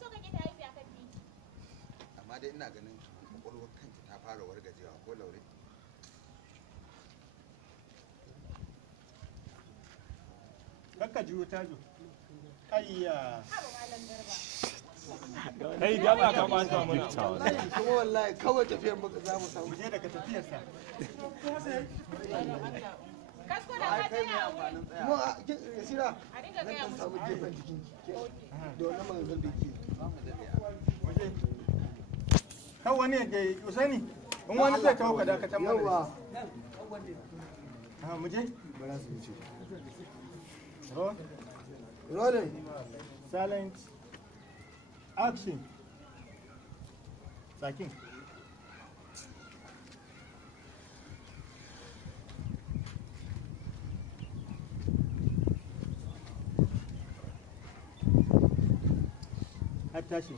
so kake ta haifi akan titi. Amma dai ina ganin kwakwalwar kanki ta fara wargajewa ko Laure. Kakka jiwo tajo. Ayya. Haba malam Garba. Kai da ba ka kwanta mana. Kuma wallahi kawai tafiyar muka za mu samu. Mu je daga tafiyarsa. Kasko da ka tsaya a wuri. Kuma a Yasira A dinga gaya zan musu. samu gefen jikin ki. Da wannan maganganun da yake. Waje. Kan wani da Usaini. In wani zai kawo ka dakatar mana. Yawa. Mu je. Bara su wuce. Roll. Rolling. Silent. Action. Sakin. Har tashi.